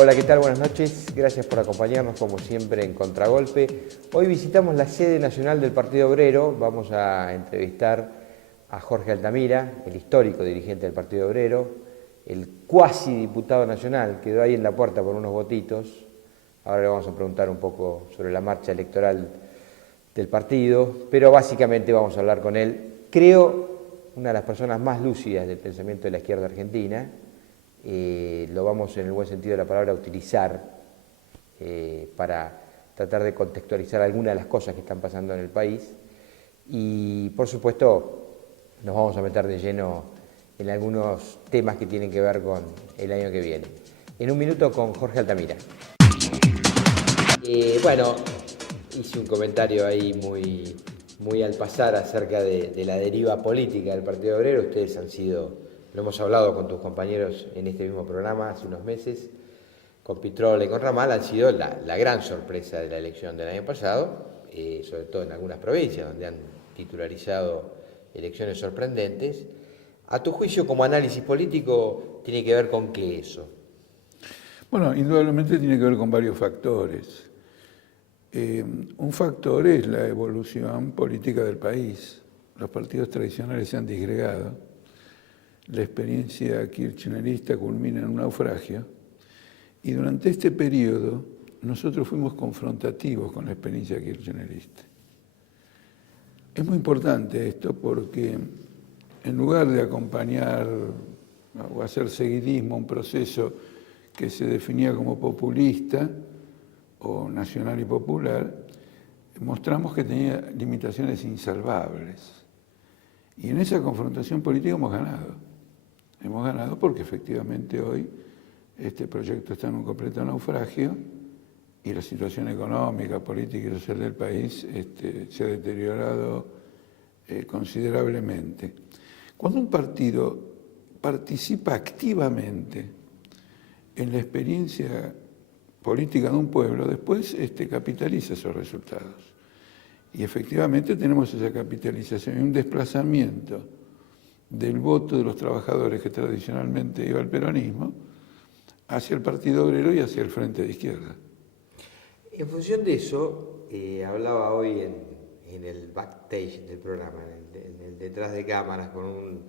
Hola, ¿qué tal? Buenas noches. Gracias por acompañarnos como siempre en Contragolpe. Hoy visitamos la sede nacional del Partido Obrero. Vamos a entrevistar a Jorge Altamira, el histórico dirigente del Partido Obrero, el cuasi diputado nacional, quedó ahí en la puerta por unos votitos. Ahora le vamos a preguntar un poco sobre la marcha electoral del partido, pero básicamente vamos a hablar con él. Creo una de las personas más lúcidas del pensamiento de la izquierda argentina. Lo vamos, en el buen sentido de la palabra, a utilizar para tratar de contextualizar algunas de las cosas que están pasando en el país. Y, por supuesto, nos vamos a meter de lleno en algunos temas que tienen que ver con el año que viene. En un minuto con Jorge Altamira. Bueno, hice un comentario ahí muy al pasar acerca de la deriva política del Partido Obrero. Ustedes han sido, lo hemos hablado con tus compañeros en este mismo programa hace unos meses, con Pitrola y con Ramal, han sido la gran sorpresa de la elección del año pasado, sobre todo en algunas provincias donde han titularizado elecciones sorprendentes. A tu juicio, como análisis político, ¿tiene que ver con qué eso? Bueno, indudablemente tiene que ver con varios factores. Un factor es la evolución política del país. Los partidos tradicionales se han disgregado. La experiencia kirchnerista culmina en un naufragio. Y durante este periodo nosotros fuimos confrontativos con la experiencia kirchnerista. Es muy importante esto porque en lugar de acompañar o hacer seguidismo a un proceso que se definía como populista o nacional y popular, mostramos que tenía limitaciones insalvables. Y en esa confrontación política hemos ganado. Hemos ganado porque efectivamente hoy este proyecto está en un completo naufragio y la situación económica, política y social del país se ha deteriorado considerablemente. Cuando un partido participa activamente en la experiencia política de un pueblo, después capitaliza esos resultados. Y efectivamente tenemos esa capitalización y un desplazamiento del voto de los trabajadores que tradicionalmente iba al peronismo hacia el Partido Obrero y hacia el Frente de Izquierda. En función de eso, hablaba hoy en el backstage del programa, en el detrás de cámaras, con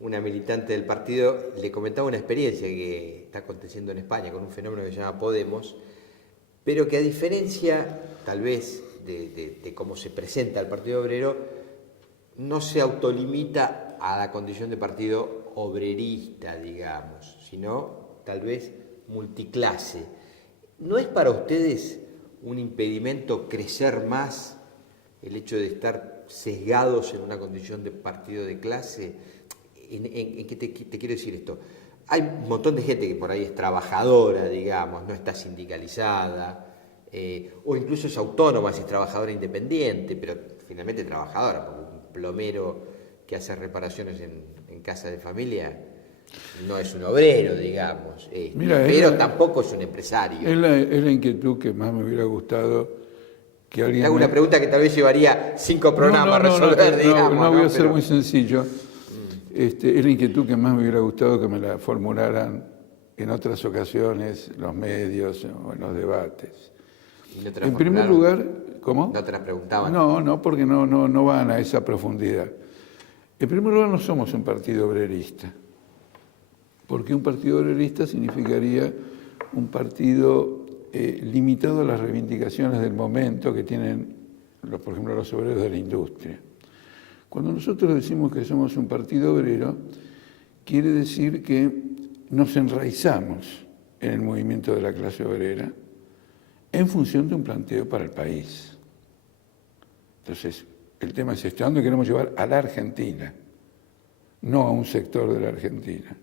una militante del partido. Le comentaba una experiencia que está aconteciendo en España con un fenómeno que se llama Podemos, pero que a diferencia, tal vez, de cómo se presenta el Partido Obrero, no se autolimita a la condición de partido obrerista, digamos, sino tal vez multiclase. ¿No es para ustedes un impedimento crecer más el hecho de estar sesgados en una condición de partido de clase? ¿En qué te quiero decir esto? Hay un montón de gente que por ahí es trabajadora, digamos, no está sindicalizada, o incluso es autónoma, si es trabajadora independiente, pero finalmente trabajadora, porque un plomero que hace reparaciones en casa de familia no es un obrero, digamos, pero tampoco es un empresario. Es la inquietud que más me hubiera gustado que alguien... Te hago una pregunta que tal vez llevaría 5 programas a resolver, digamos. No voy a ser muy sencillo. Es la inquietud que más me hubiera gustado que me la formularan en otras ocasiones, los medios o en los debates. En primer lugar, ¿cómo? ¿No te la preguntaban? No, porque no van a esa profundidad. En primer lugar, no somos un partido obrerista, porque un partido obrerista significaría un partido limitado a las reivindicaciones del momento que tienen, por ejemplo, los obreros de la industria. Cuando nosotros decimos que somos un partido obrero, quiere decir que nos enraizamos en el movimiento de la clase obrera en función de un planteo para el país. Entonces, el tema es este: ¿a dónde queremos llevar a la Argentina? No a un sector de la Argentina.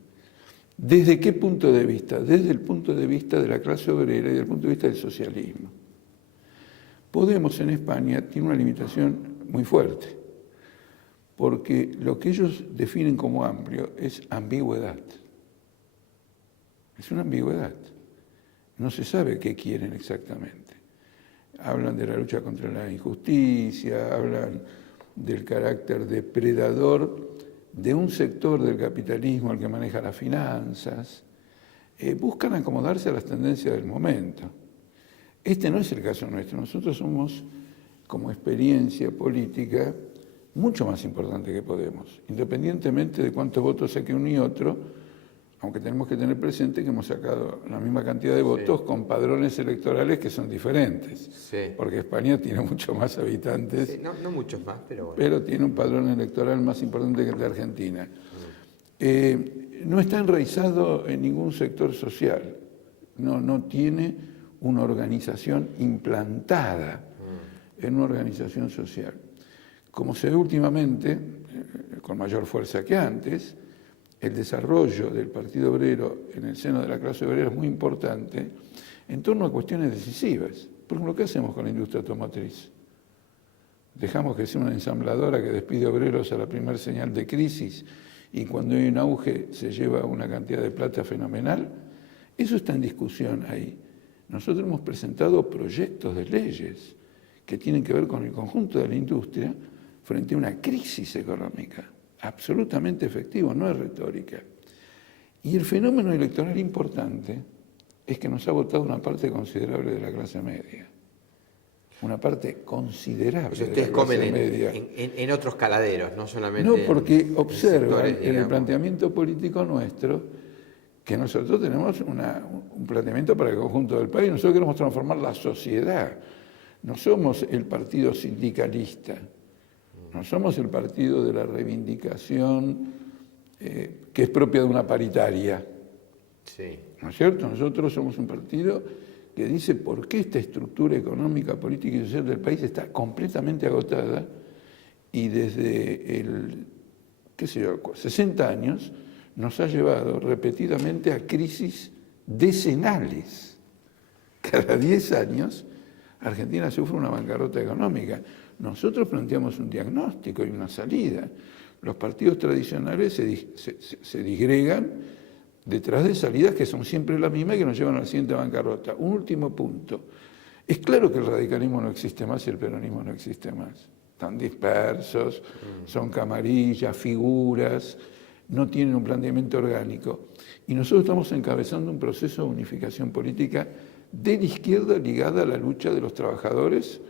¿Desde qué punto de vista? Desde el punto de vista de la clase obrera y desde el punto de vista del socialismo. Podemos en España tiene una limitación muy fuerte, porque lo que ellos definen como amplio es ambigüedad. Es una ambigüedad. No se sabe qué quieren exactamente. Hablan de la lucha contra la injusticia, hablan del carácter depredador de un sector del capitalismo al que maneja las finanzas, buscan acomodarse a las tendencias del momento. Este no es el caso nuestro. Nosotros somos, como experiencia política, mucho más importante que Podemos, independientemente de cuántos votos saque uno y otro, aunque tenemos que tener presente que hemos sacado la misma cantidad de votos con padrones electorales que son diferentes, porque España tiene muchos más habitantes, no muchos más, pero bueno. Pero tiene un padrón electoral más importante que el de Argentina. No está enraizado en ningún sector social, no tiene una organización implantada en una organización social. Como se ve últimamente, con mayor fuerza que antes, el desarrollo del Partido Obrero en el seno de la clase obrera es muy importante en torno a cuestiones decisivas. Por ejemplo, ¿qué hacemos con la industria automotriz? ¿Dejamos que sea una ensambladora que despide obreros a la primera señal de crisis y cuando hay un auge se lleva una cantidad de plata fenomenal? Eso está en discusión ahí. Nosotros hemos presentado proyectos de leyes que tienen que ver con el conjunto de la industria frente a una crisis económica, absolutamente efectivo, no es retórica. Y el fenómeno electoral importante es que nos ha votado una parte considerable de la clase media. Una parte considerable de la clase comen media. En otros caladeros, no solamente. No, porque observan sectores, en el planteamiento político nuestro que nosotros tenemos un planteamiento para el conjunto del país. Nosotros queremos transformar la sociedad. No somos el partido sindicalista. No somos el partido de la reivindicación que es propia de una paritaria. Sí. ¿No es cierto? Nosotros somos un partido que dice por qué esta estructura económica, política y social del país está completamente agotada y desde 60 años nos ha llevado repetidamente a crisis decenales. Cada 10 años Argentina sufre una bancarrota económica. Nosotros planteamos un diagnóstico y una salida. Los partidos tradicionales se disgregan detrás de salidas que son siempre las mismas y que nos llevan a la siguiente bancarrota. Un último punto. Es claro que el radicalismo no existe más y el peronismo no existe más. Están dispersos, son camarillas, figuras, no tienen un planteamiento orgánico. Y nosotros estamos encabezando un proceso de unificación política de la izquierda ligada a la lucha de los trabajadores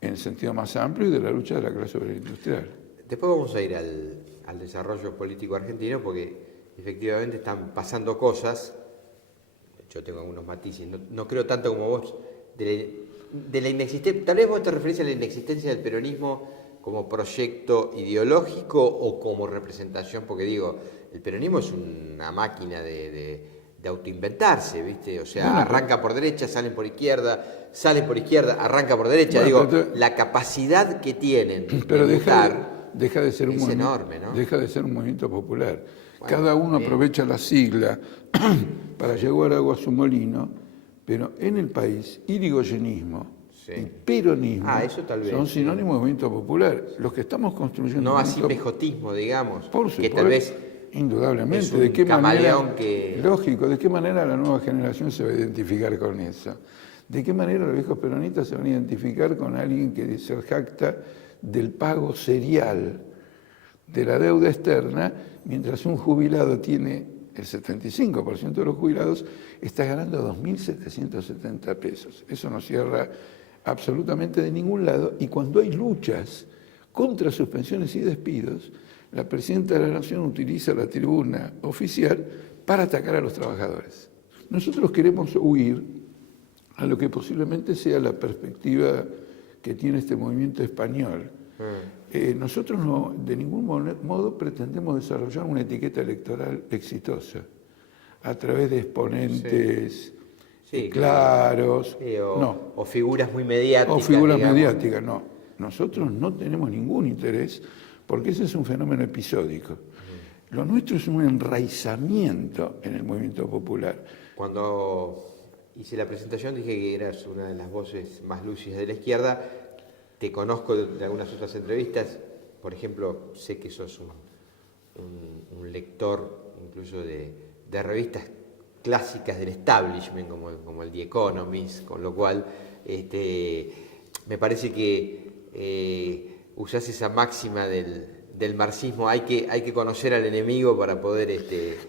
en el sentido más amplio y de la lucha de la clase obrera industrial. Después vamos a ir al desarrollo político argentino porque efectivamente están pasando cosas. Yo tengo algunos matices, no creo tanto como vos, de la inexistencia. Tal vez vos te referís a la inexistencia del peronismo como proyecto ideológico o como representación, porque digo, el peronismo es una máquina de autoinventarse, ¿viste? O sea, arranca por derecha, sale por izquierda, arranca por derecha. La capacidad que tienen pero de deja de ser es enorme, ¿no? Deja de ser un movimiento popular. Bueno, cada uno aprovecha la sigla para llevar agua a su molino, pero en el país, irigoyenismo y peronismo son sinónimos de movimiento popular. Los que estamos construyendo... No así pejotismo, digamos, por supuesto, que tal vez... Indudablemente. ¿De qué manera, lógico, de qué manera la nueva generación se va a identificar con eso? ¿De qué manera los viejos peronistas se van a identificar con alguien que se jacta del pago serial de la deuda externa, mientras un jubilado tiene, el 75% de los jubilados, está ganando 2.770 pesos? Eso no cierra absolutamente de ningún lado, y cuando hay luchas contra suspensiones y despidos, la presidenta de la Nación utiliza la tribuna oficial para atacar a los trabajadores. Nosotros queremos huir a lo que posiblemente sea la perspectiva que tiene este movimiento español. Nosotros no, de ningún modo pretendemos desarrollar una etiqueta electoral exitosa a través de exponentes claros. O figuras muy mediáticas. O figuras mediáticas, no. Nosotros no tenemos ningún interés porque ese es un fenómeno episódico. Lo nuestro es un enraizamiento en el movimiento popular. Cuando hice la presentación dije que eras una de las voces más lúcidas de la izquierda. Te conozco de algunas otras entrevistas. Por ejemplo, sé que sos un lector incluso de revistas clásicas del establishment, como el The Economist, con lo cual me parece que usás esa máxima del marxismo, hay que conocer al enemigo para poder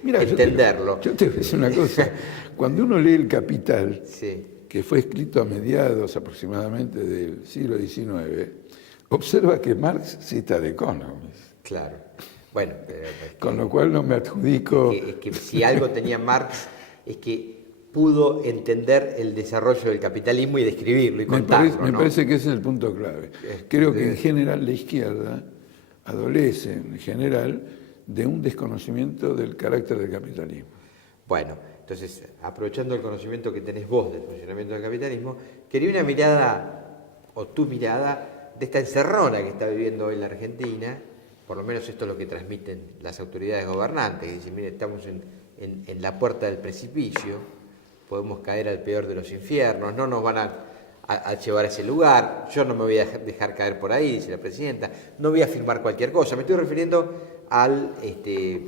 Mira, entenderlo. Yo te voy a decir una cosa. Cuando uno lee El Capital, Sí, que fue escrito a mediados aproximadamente del siglo XIX, observa que Marx cita The Economist. claro. Bueno, Con lo cual no me adjudico... es que si algo tenía Marx es que pudo entender el desarrollo del capitalismo y describirlo y contarlo, Me ¿no? parece que ese es el punto clave. Creo que en general la izquierda adolece, en general, de un desconocimiento del carácter del capitalismo. Bueno, entonces, aprovechando el conocimiento que tenés vos del funcionamiento del capitalismo, quería una mirada, o tu mirada, de esta encerrona que está viviendo hoy la Argentina. Por lo menos esto es lo que transmiten las autoridades gobernantes, que dicen, mire, estamos en la puerta del precipicio, podemos caer al peor de los infiernos, no nos van a llevar a ese lugar, yo no me voy a dejar caer por ahí, dice la presidenta, no voy a firmar cualquier cosa. Me estoy refiriendo al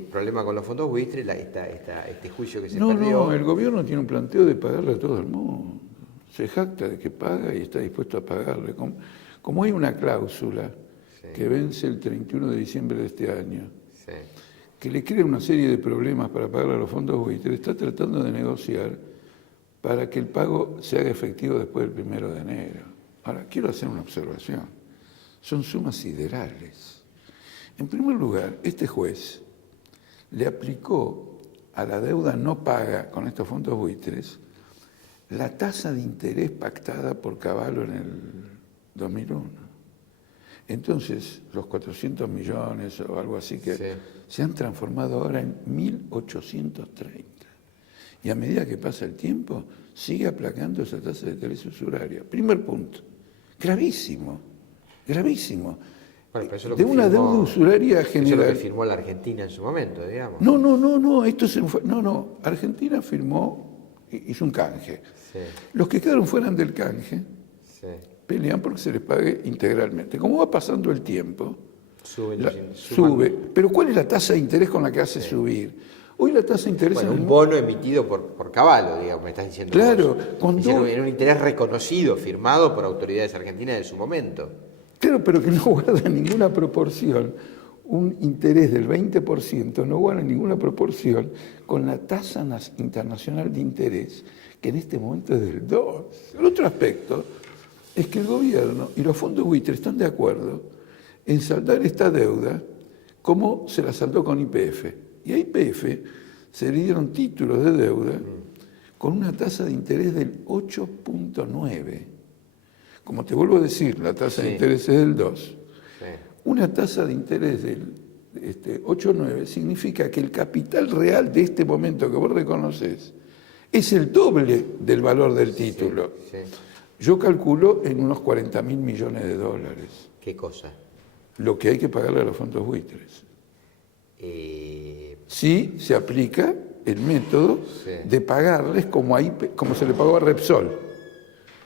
problema con los fondos buitres, este juicio que se perdió. No, el gobierno tiene un planteo de pagarle a todo el mundo. Se jacta de que paga y está dispuesto a pagarle. Como hay una cláusula que vence el 31 de diciembre de este año, que le crea una serie de problemas para pagarle a los fondos buitres, está tratando de negociar para que el pago se haga efectivo después del 1 de enero. Ahora, quiero hacer una observación. Son sumas siderales. En primer lugar, este juez le aplicó a la deuda no paga con estos fondos buitres la tasa de interés pactada por Cavallo en el 2001. Entonces, los 400 millones o algo así que se han transformado ahora en 1.830. Y a medida que pasa el tiempo, sigue aplacando esa tasa de interés usuraria. Primer punto. Gravísimo, gravísimo. Bueno, pero eso es lo de que una firmó, deuda usuraria general. Eso es lo que firmó la Argentina en su momento, digamos. No. Argentina firmó, hizo un canje. Sí. Los que quedaron fuera del canje pelean porque se les pague integralmente. Como va pasando el tiempo, sube. Pero ¿cuál es la tasa de interés con la que hace subir? Hoy la tasa de interés... Bueno, un bono emitido por Cavallo, digamos, me estás diciendo. Claro. Era un interés reconocido, firmado por autoridades argentinas de su momento. Claro, pero que no guarda ninguna proporción. Un interés del 20% no guarda ninguna proporción con la tasa internacional de interés, que en este momento es del 2%. El otro aspecto es que el gobierno y los fondos buitres están de acuerdo en saldar esta deuda como se la saldó con YPF. Y a YPF se le dieron títulos de deuda con una tasa de interés del 8.9%. Como te vuelvo a decir, la tasa de interés es del 2%. Una tasa de interés del 8.9 significa que el capital real de este momento que vos reconoces es el doble del valor del título. Yo calculo en unos 40.000 millones de dólares. ¿Qué cosa? Lo que hay que pagarle a los fondos buitres. Sí se aplica el método de pagarles como se le pagó a Repsol,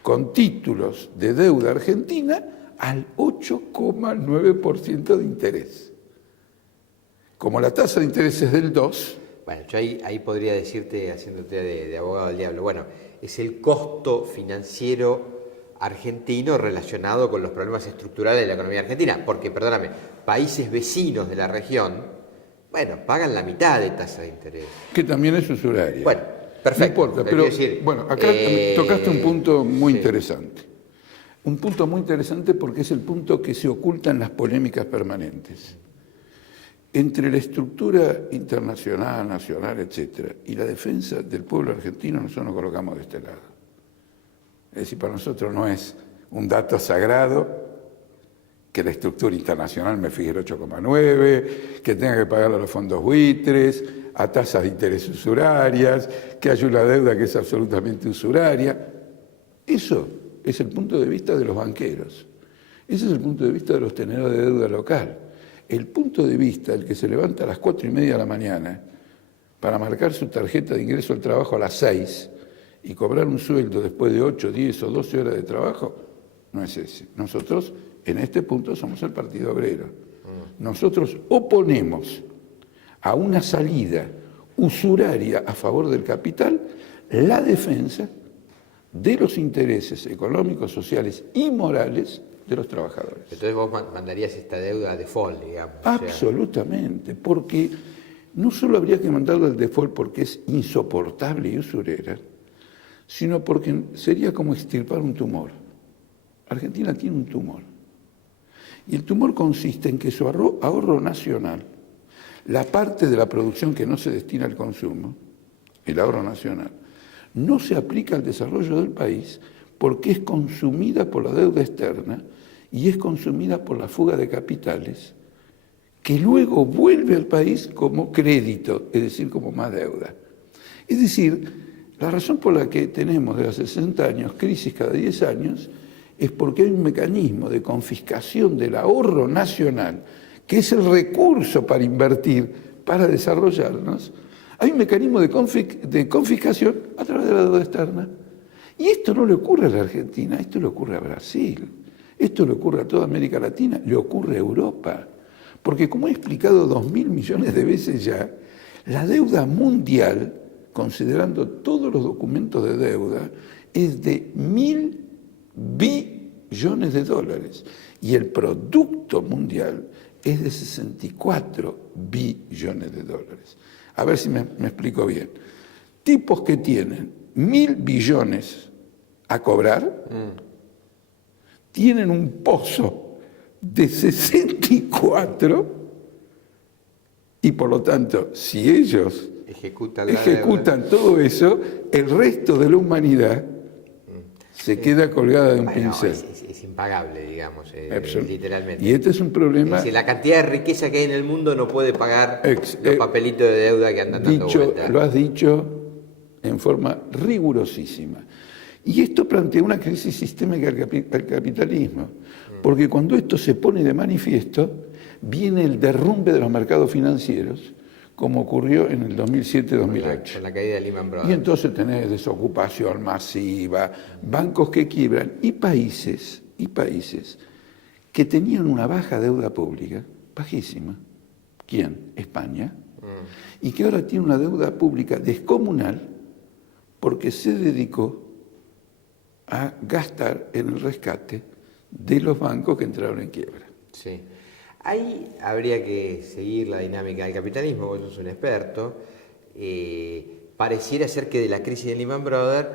con títulos de deuda argentina al 8,9% de interés. Como la tasa de interés es del 2%. Bueno, yo ahí podría decirte, haciéndote de abogado del diablo, bueno, es el costo financiero argentino relacionado con los problemas estructurales de la economía argentina, porque, perdóname, países vecinos de la región, bueno, pagan la mitad de tasa de interés. Que también es usuraria. Bueno, perfecto. No importa, pero bueno, acá tocaste un punto muy interesante. Un punto muy interesante porque es el punto que se oculta en las polémicas permanentes. Entre la estructura internacional, nacional, etcétera, y la defensa del pueblo argentino, nosotros nos colocamos de este lado. Es decir, para nosotros no es un dato sagrado que la estructura internacional me fije el 8,9, que tenga que pagar a los fondos buitres, a tasas de interés usurarias, que haya una deuda que es absolutamente usuraria. Eso es el punto de vista de los banqueros. Ese es el punto de vista de los tenedores de deuda local. El punto de vista del que se levanta a las 4:30 de la mañana para marcar su tarjeta de ingreso al trabajo a las 6 y cobrar un sueldo después de 8, 10 o 12 horas de trabajo, no es ese. Nosotros, en este punto, somos el Partido Obrero. Nosotros oponemos a una salida usuraria a favor del capital la defensa de los intereses económicos, sociales y morales de los trabajadores. Entonces vos mandarías esta deuda a default, digamos. Absolutamente, porque no solo habría que mandarla al default porque es insoportable y usurera, sino porque sería como extirpar un tumor. Argentina tiene un tumor. Y el tumor consiste en que su ahorro nacional, la parte de la producción que no se destina al consumo, el ahorro nacional, no se aplica al desarrollo del país porque es consumida por la deuda externa y es consumida por la fuga de capitales, que luego vuelve al país como crédito, es decir, como más deuda. Es decir, la razón por la que tenemos de hace 60 años crisis cada 10 años es porque hay un mecanismo de confiscación del ahorro nacional, que es el recurso para invertir, para desarrollarnos. Hay un mecanismo de confiscación a través de la deuda externa. Y esto no le ocurre a la Argentina, esto le ocurre a Brasil, esto le ocurre a toda América Latina, le ocurre a Europa. Porque como he explicado 2.000 millones de veces ya, la deuda mundial, considerando todos los documentos de deuda, es de 1.000 billones de dólares. Y el producto mundial es de 64 billones de dólares. A ver si me explico bien. Tipos que tienen 1.000 billones a cobrar, tienen un pozo de 64 y por lo tanto, si ellos ejecutan todo eso, el resto de la humanidad se queda colgada de un pincel. Es impagable, digamos, literalmente. Y este es un problema. Es decir, la cantidad de riqueza que hay en el mundo no puede pagar los papelitos de deuda que andan dando vueltas. Lo has dicho en forma rigurosísima. Y esto plantea una crisis sistémica al capitalismo, porque cuando esto se pone de manifiesto, viene el derrumbe de los mercados financieros, como ocurrió en el 2007-2008. Con la caída de Lehman Brothers. Y entonces tenés desocupación masiva, bancos que quiebran, y países que tenían una baja deuda pública, bajísima. ¿Quién? España. Y que ahora tiene una deuda pública descomunal porque se dedicó a gastar en el rescate de los bancos que entraron en quiebra. Sí. Ahí habría que seguir la dinámica del capitalismo, vos sos un experto. Pareciera ser que de la crisis de Lehman Brothers,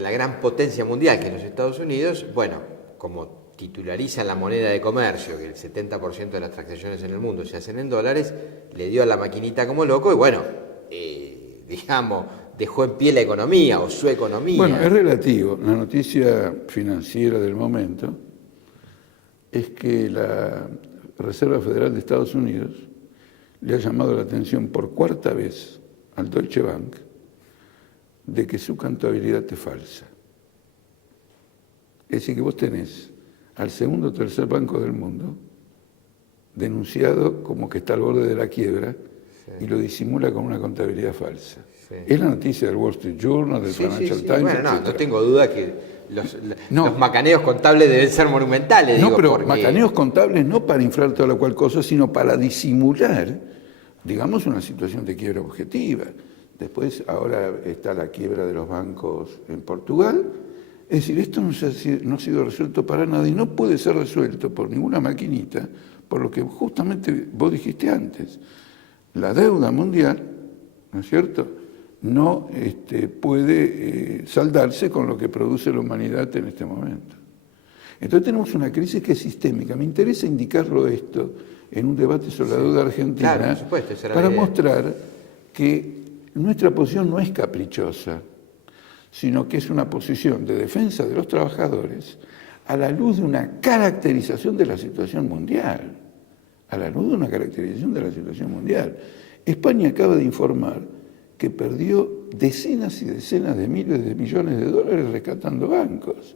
la gran potencia mundial, que es los Estados Unidos, bueno, como titularizan la moneda de comercio, que el 70% de las transacciones en el mundo se hacen en dólares, le dio a la maquinita como loco y bueno, digamos, dejó en pie la economía o su economía. Bueno, es relativo. La noticia financiera del momento es que la Reserva Federal de Estados Unidos le ha llamado la atención por cuarta vez al Deutsche Bank de que su contabilidad es falsa. Es decir, que vos tenés al segundo o tercer banco del mundo denunciado como que está al borde de la quiebra, sí, y lo disimula con una contabilidad falsa. Sí. Es la noticia del Wall Street Journal, del Financial Times, bueno, no tengo duda que los macaneos contables deben ser monumentales. No, pero porque macaneos contables no para inflar toda la cual cosa, sino para disimular, digamos, una situación de quiebra objetiva. Después, ahora está la quiebra de los bancos en Portugal. Es decir, esto no ha sido resuelto para nada y no puede ser resuelto por ninguna maquinita, por lo que justamente vos dijiste antes. La deuda mundial, ¿no es cierto?, no puede saldarse con lo que produce la humanidad en este momento. Entonces tenemos una crisis que es sistémica. Me interesa indicarlo esto en un debate sobre la deuda argentina, claro, por supuesto, para mostrar que nuestra posición no es caprichosa, sino que es una posición de defensa de los trabajadores a la luz de una caracterización de la situación mundial. A la luz de una caracterización de la situación mundial. España acaba de informar que perdió decenas y decenas de miles de millones de dólares rescatando bancos.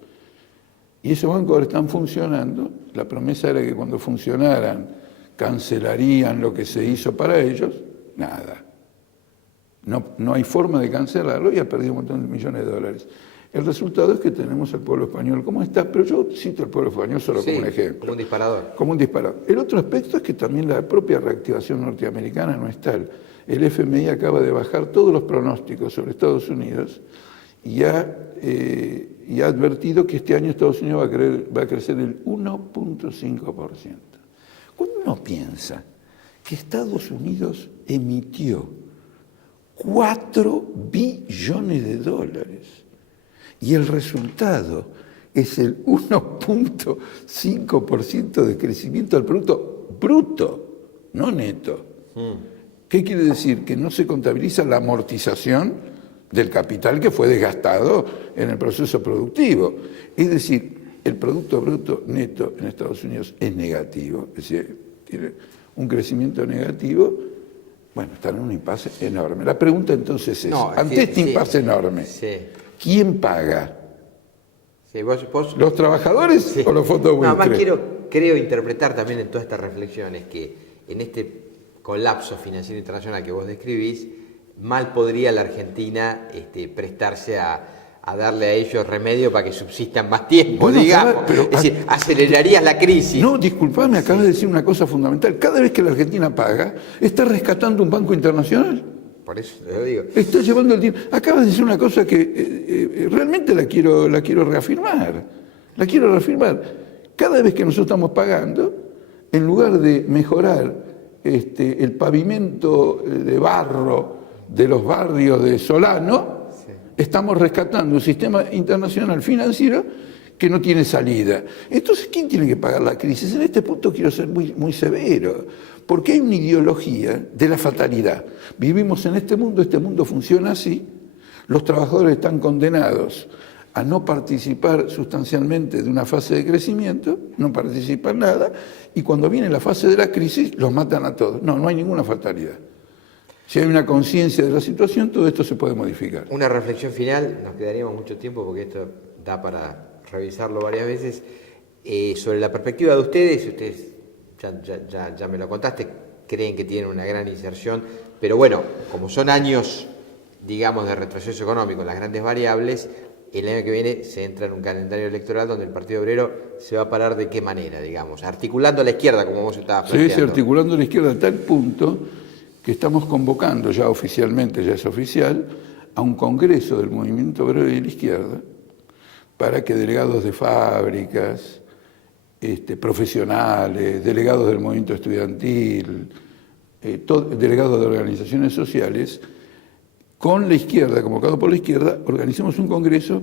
Y esos bancos ahora están funcionando. La promesa era que cuando funcionaran cancelarían lo que se hizo para ellos. Nada. No hay forma de cancelarlo y ha perdido un montón de millones de dólares. El resultado es que tenemos al pueblo español como está, pero yo cito al pueblo español solo como un ejemplo. Como un disparador. Como un disparador. El otro aspecto es que también la propia reactivación norteamericana no es tal. el FMI acaba de bajar todos los pronósticos sobre Estados Unidos y ha advertido que este año Estados Unidos va a crecer el 1.5%. Cuando uno piensa que Estados Unidos emitió 4 billones de dólares y el resultado es el 1.5% de crecimiento del producto bruto, no neto. ¿Qué quiere decir? Que no se contabiliza la amortización del capital que fue desgastado en el proceso productivo. Es decir, el Producto Bruto Neto en Estados Unidos es negativo, es decir, tiene un crecimiento negativo. Bueno, están en un impasse enorme. La pregunta entonces es, ante este impasse enorme, ¿quién paga? Sí, vos, ¿Los trabajadores o los fondos buitres? Más creo interpretar también en todas estas reflexiones que en este colapso financiero internacional que vos describís, mal podría la Argentina prestarse a darle a ellos remedio para que subsistan más tiempo, bueno, digamos. Pero, es decir, acelerarías la crisis. No, disculpame, acabas de decir una cosa fundamental. Cada vez que la Argentina paga, está rescatando un banco internacional. Por eso te lo digo. Está llevando el tiempo. Acabas de decir una cosa que realmente la quiero reafirmar. La quiero reafirmar. Cada vez que nosotros estamos pagando, en lugar de mejorar el pavimento de barro de los barrios de Solano, estamos rescatando un sistema internacional financiero que no tiene salida. Entonces, ¿quién tiene que pagar la crisis? En este punto quiero ser muy severo, porque hay una ideología de la fatalidad. Vivimos en este mundo funciona así, los trabajadores están condenados a no participar sustancialmente de una fase de crecimiento, no participan nada, y cuando viene la fase de la crisis, los matan a todos. No hay ninguna fatalidad. Si hay una conciencia de la situación, todo esto se puede modificar. Una reflexión final, nos quedaríamos mucho tiempo porque esto da para revisarlo varias veces. Sobre la perspectiva de ustedes ya me lo contaste, creen que tienen una gran inserción, pero bueno, como son años, digamos, de retroceso económico en las grandes variables, el año que viene se entra en un calendario electoral donde el Partido Obrero se va a parar de qué manera, digamos, articulando a la izquierda, como vos estabas planteando. Sí, articulando a la izquierda a tal punto que estamos convocando ya oficialmente, ya es oficial, a un congreso del movimiento obrero y de la izquierda para que delegados de fábricas, profesionales, delegados del movimiento estudiantil, delegados de organizaciones sociales, con la izquierda, convocado por la izquierda, organicemos un congreso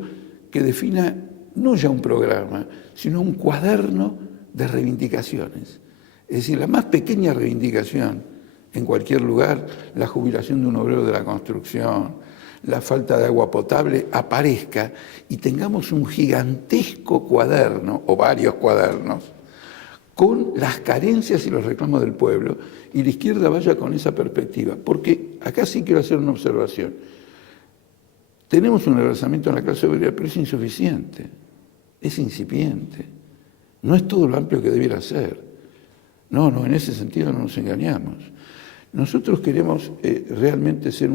que defina no ya un programa, sino un cuaderno de reivindicaciones. Es decir, la más pequeña reivindicación en cualquier lugar, la jubilación de un obrero de la construcción, la falta de agua potable, aparezca y tengamos un gigantesco cuaderno, o varios cuadernos, con las carencias y los reclamos del pueblo, y la izquierda vaya con esa perspectiva. Porque acá sí quiero hacer una observación. Tenemos un reversamiento en la clase obrera, pero es insuficiente, es incipiente. No es todo lo amplio que debiera ser. No, en ese sentido no nos engañamos. Nosotros queremos realmente ser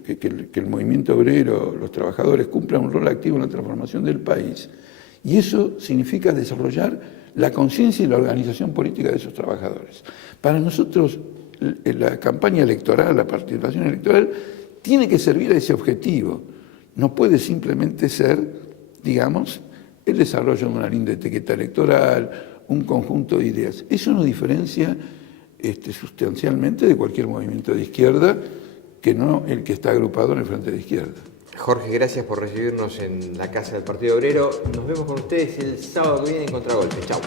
que el movimiento obrero, los trabajadores, cumplan un rol activo en la transformación del país. Y eso significa desarrollar la conciencia y la organización política de esos trabajadores. Para nosotros, la campaña electoral, la participación electoral, tiene que servir a ese objetivo. No puede simplemente ser, digamos, el desarrollo de una linda etiqueta electoral, un conjunto de ideas. Eso nos diferencia sustancialmente de cualquier movimiento de izquierda que no el que está agrupado en el frente de izquierda. Jorge, gracias por recibirnos en la Casa del Partido Obrero. Nos vemos con ustedes el sábado que viene en Contragolpe. Chau.